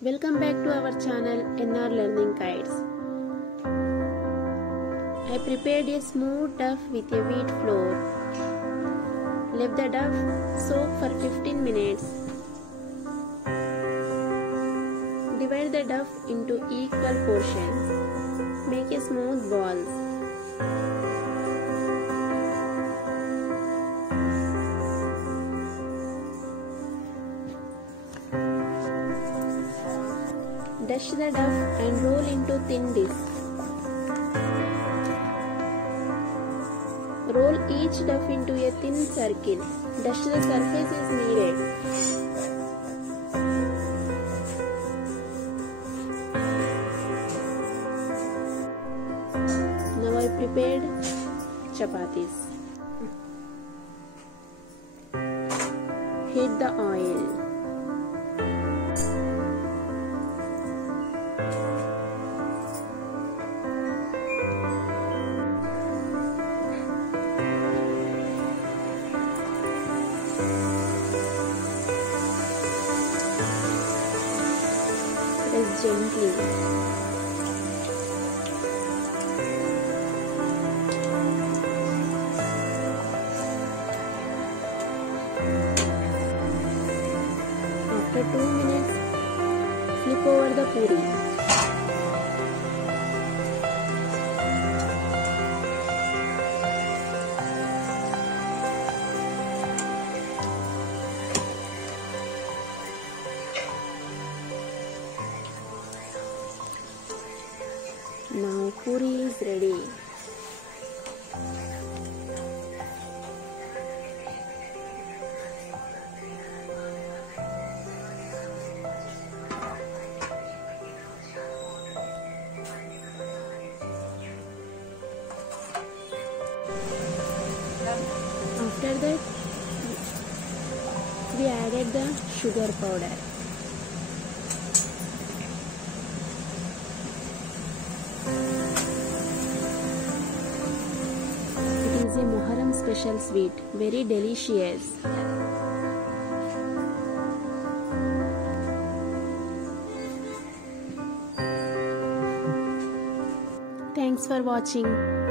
Welcome back to our channel NR Learning Guides. I prepared a smooth dough with a wheat flour. Let the dough soak for 15 minutes. Divide the dough into equal portions. Make a smooth balls. Dust the dough and roll into thin discs. Roll each dough into a thin circle. Dust the surface is needed. Now I prepared chapatis. Heat the oil. Press gently. After 2 minutes, flip over the puri. Now puri is ready. After that, we added the sugar powder. It is a Muharram special sweet, very delicious. Thanks for watching.